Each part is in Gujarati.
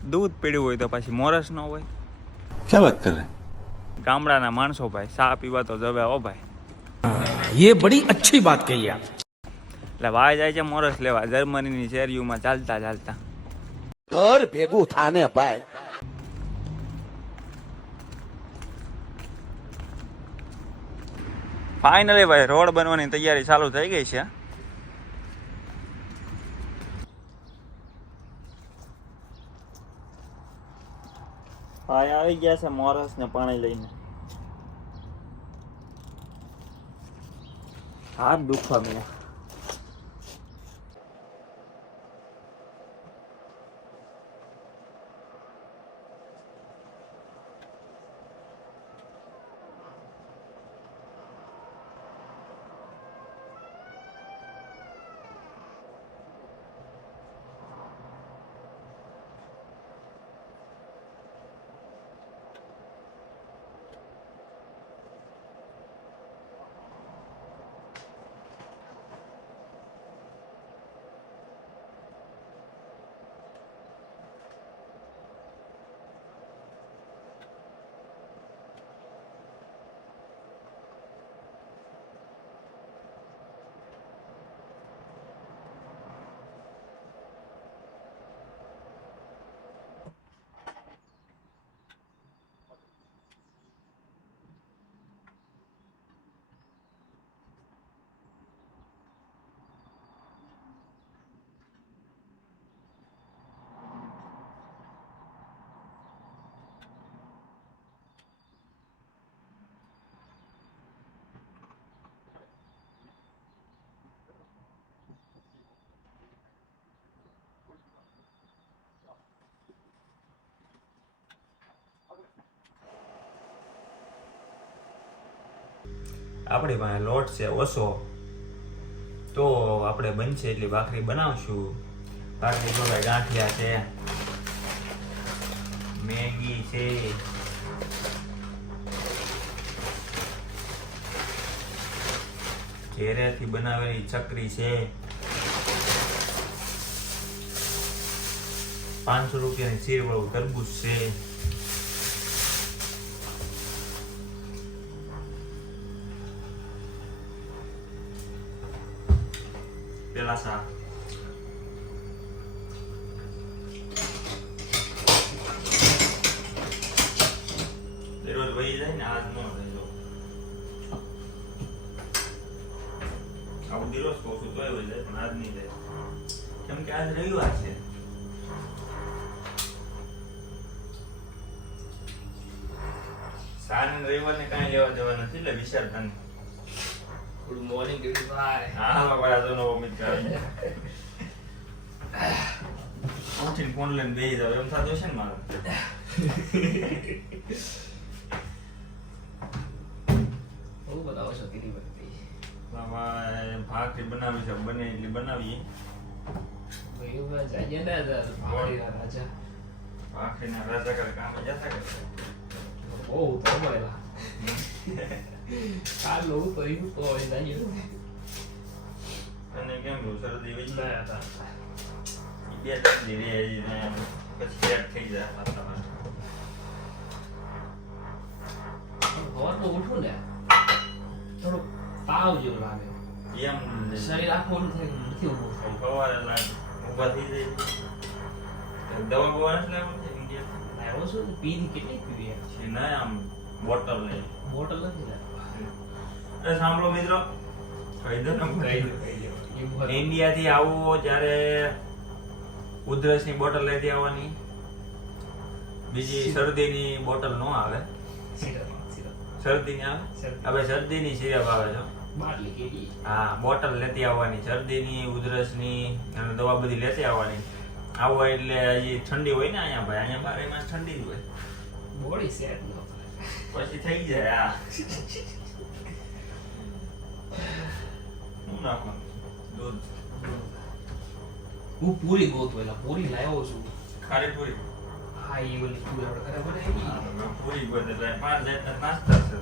દૂધ પીડ્યું હોય તો પછી મોરસ ન હોય? क्या बात कर रहे हैं? ગામડાના માણસો ભાઈ ચા પીવા તો જવે હો ભાઈ. ये बड़ी अच्छी बात कही आप. એટલે વાય જાય છે મોરસ લેવા જર્મનીની શેરીઓમાં ચાલતા ચાલતા. ઘર ભેગું થાને ભાઈ. ફાઇનલી ભાઈ રોડ બનવાની તૈયારી ચાલુ થઈ ગઈ છે. ભાઈ આવી ગયા છે મોરસ ને પાણી લઈને. હાથ દુખવા મને. આપણી પાસે લોટ છે ઓછો તો આપણે બનશે એટલી ભાખરી બનાવશું. ભાખરી તો ભાઈ ગાંઠિયા છે, મેગી છે, ઘેરેથી બનાવેલી ચકરી છે, 500 રૂપિયાની શીરવાળું તરબૂચ છે, પેલા શાક, દરરોજ વહી જાય ને આજ ન થયો આવું દિવસ કહું છું તોય વહી જાય પણ આજ નહીં જાય કેમ કે આજ રવિવાર છે. સાર ને રવિવાર ને કઈ લેવા જવા નથી એટલે વિચારતા નહીં. ગુડ મોર્નિંગ ડ્યુટી ભાઈ. હા બાબા તો નવો મિત્ર ઉઠીને ફોન લઈને બેસી જાવ એમ થતું છે ને મારે. બહુ બતાવો છો તેની બધી. બાબા ભાખરી બનાવી છે બને એટલી બનાવીએ. ભાઈ બસ આજે ના ભાખરીના રાજા. ભાખરીના રાજા કર કામે જતા કરે. બહુ તો મળેલા. કાલ લો તો એવું તો હોય નહીં. અને કેમ લો શરદી વઈ ગયા હતા. બે શરદી રે પછી સેટ થઈ જાય વાતાવરણ. સવારમાં ઉઠું ને થોડું તાવ જેવું લાગે. એમ શરીર આખું ઓલું થાય નથી ઊભું થાય. સવારે લાગે ઊભા થઈ જાય. દવા બવા નથી લાવવાની ઇન્ડિયા લાવ્યો છું ને પીધી કેટલી પીવી છે ના આમ બોટલ લઈ. બોટલ નથી લાવ્યો. અરે સાંભળો મિત્રો કહી દો ને ઇન્ડિયા થી આવો ત્યારે ઉધરસ ની બોટલ લેતી આવવાની. બીજી શરદીની બોટલ નો આવે. શરદી ની આવે હવે શરદી ની સિરપ આવે છે. હા બોટલ લેતી આવવાની શરદીની ઉધરસની અને દવા બધી લેતી આવવાની. આવો એટલે હજી ઠંડી હોય ને અહીંયા ભાઈ અહીંયા બારે માં ઠંડી જ હોય. બોડી સેટ ન પછી થઈ જાય આ હું નાખવાનું દૂધ હું પૂરી ગોત વેલા પૂરી લાવ્યો છું. ખારી પૂરી હા એ ઓલી પૂરી આપણે ઘરે બનાવી. પૂરી ગોળ એટલે 5 જાતના નાસ્તા છે.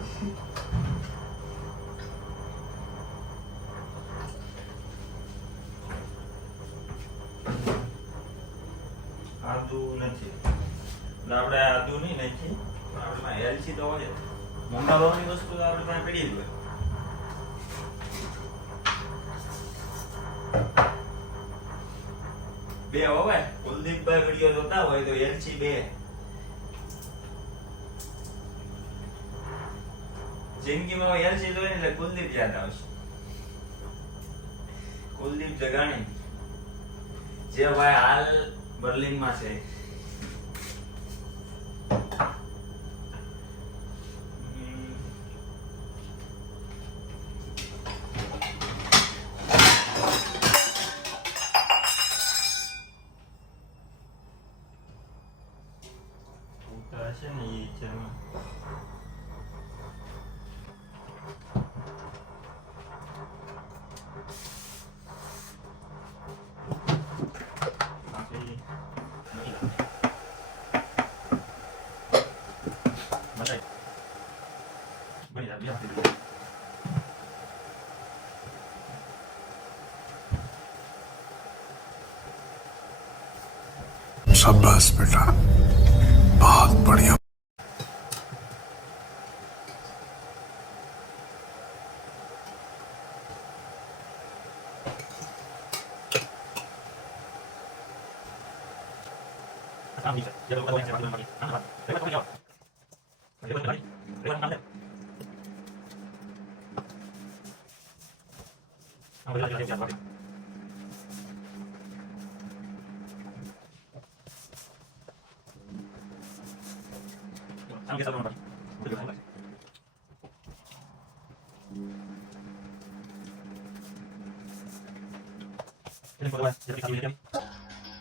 આદુ નથી એટલે આપણે આદુ નહીં નાખીએ પણ આપણે એલચી તો હોય જ. મંગાવવાની વસ્તુ તો આપણે ત્યાં પડી જ હોય. બે હવે કુલદીપભાઈ વિડીયો જોતા હોય તો એલચી 2. જિંદગીમાં એલચી જોઈએ એટલે કુલદીપ યાદ આવશે. કુલદીપ જગાણી જે ભાઈ હાલ બર્લિનમાં છે. છે ને એ છે शाबाश बेटा बहुत बढ़िया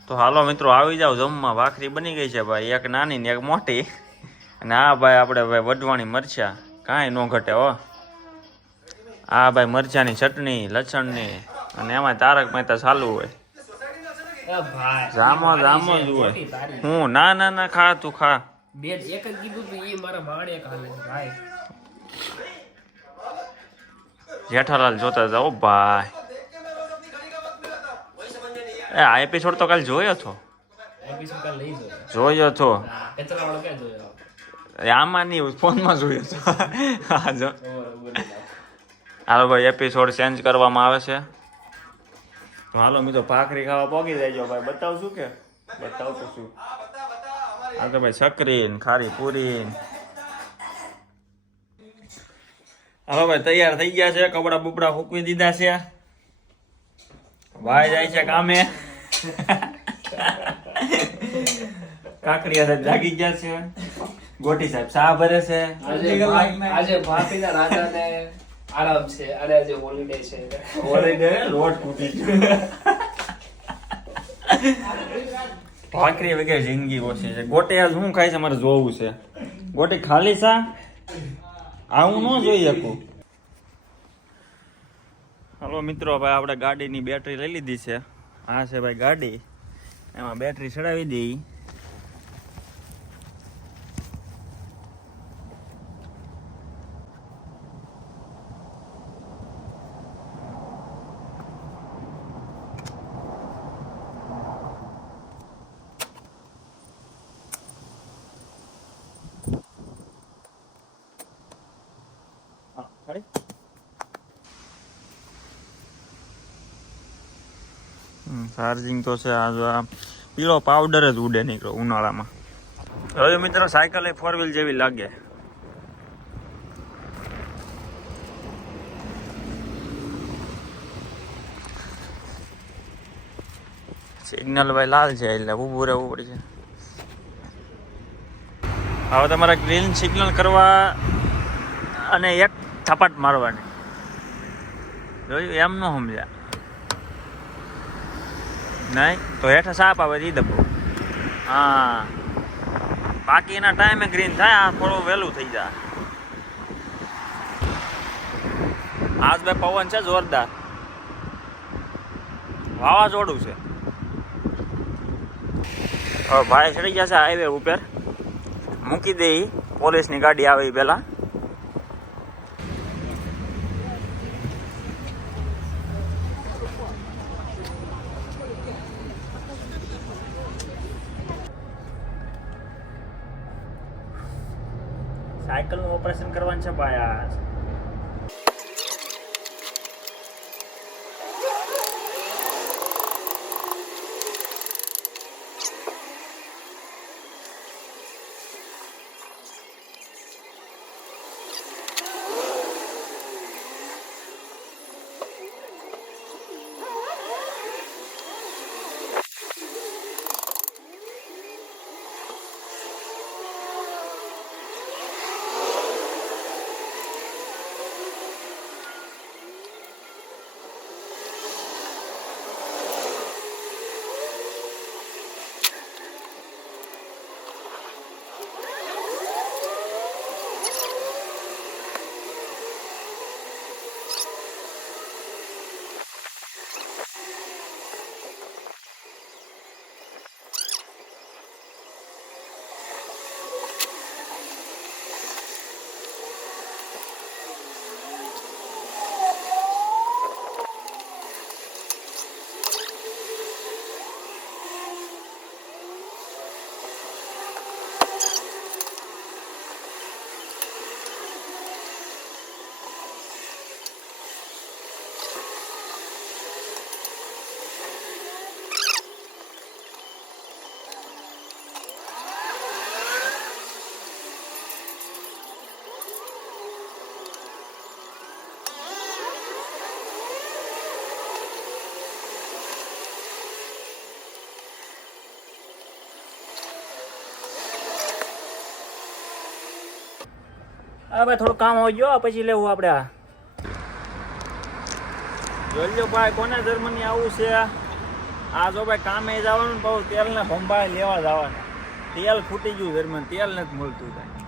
તો હાલો મિત્રો આવી જાવ જમવા. ભાખરી બની ગઈ છે ભાઈ, એક નાની ને એક મોટી. અને આ ભાઈ આપણે ભાઈ વઢવાણી મરચા કાંઈ ન ઘટે હો. આ ભાઈ મરચાની ચટણી લસણની અને એમાં તારક મહેતા ચાલુ હોય. જામો જામો જ હોય. હું ના ના ના ખા તું ખા. બેન એક જ કીધું તો એ મારા ભાડે ખાલે છે ભાઈ. જેઠાલાલ જોતા જાઓ ભાઈ. એ આ એપિસોડ તો કાલે જોયો હતો. એપિસોડ કાલ લઈ જોયો હતો. કચરા વાળો ક્યાં જોયો? આમાં નહીં, ફોનમાં જોયો હતો. હા જો હાલો ભાઈ એપિસોડ ચેન્જ કરવામાં આવે છે. તો હાલો મિત્રો ભાખરી ખાવા પોગી જાય ભાઈ. બતાવશું કે બતાવ તો શું. આ તો ભાઈ સકરી ને ખારી પૂરી. હાલો ભાઈ તૈયાર થઈ ગયા છે. કપડા બપડા ફૂકવી દીધા છે. ભાઈ જાય છે કામે. કાકડિયા સાહેબ જાગી ગયા છે. ગોટી સાહેબ ચા ભરે છે. આજે ભાભીના રાજાને આરામ છે અને આજે હોલિડે છે. હોલિડે લોટ કૂટી ગયો. ભાખરી વગેરે જિંદગી ઓછી છે. ગોટી આજ શું ખાય છે મારે જોવું છે. ગોટી ખાલી સા આવું ન જોઈ શકું. હાલો મિત્રો ભાઈ આપણે ગાડીની બેટરી લઈ લીધી છે. આ છે ભાઈ ગાડી, એમાં બેટરી ચડાવી દઈ. ચાર્જિંગ તો છે. આ પીળો પાવડર જ ઉડે નીકળો ઉનાળામાં. હવે મિત્રો સાયકલ એ 4 વ્હીલ જેવી લાગે. સિગ્નલ ભાઈ લાલ છે એટલે ઊભું રહેવું પડશે. હવે તમારે ગ્રીન સિગ્નલ કરવા અને એક થપાટ મારવાની. જોયું એમ ન સમજ્યા નહીં તો હેઠા સાપ આવે એ દબો. હા બાકીના ટાઈમે ગ્રીન થાય. આ થોડું વહેલું થઈ જાય. આજ ભાઈ પવન છે જોરદાર. વાવાઝોડું છે. હવે ભાઈ ચડી ગયા છે હાઈવે ઉપર. મૂકી દે પોલીસની ગાડી આવે પેલા. સાયકલનું ઓપરેશન કરવાનું છે ભાઈ આજ. હવે થોડું કામ હોય ગયો પછી લેવું આપણે આ. જોઈ લો ભાઈ કોને જર્મની આવું છે. આ જો ભાઈ કામે જવાનું ને બહુ તેલ ને ભંભાઈ લેવા જવાના. તેલ ખૂટી ગયું જર્મન તેલ નથી મળતું કાંઈ.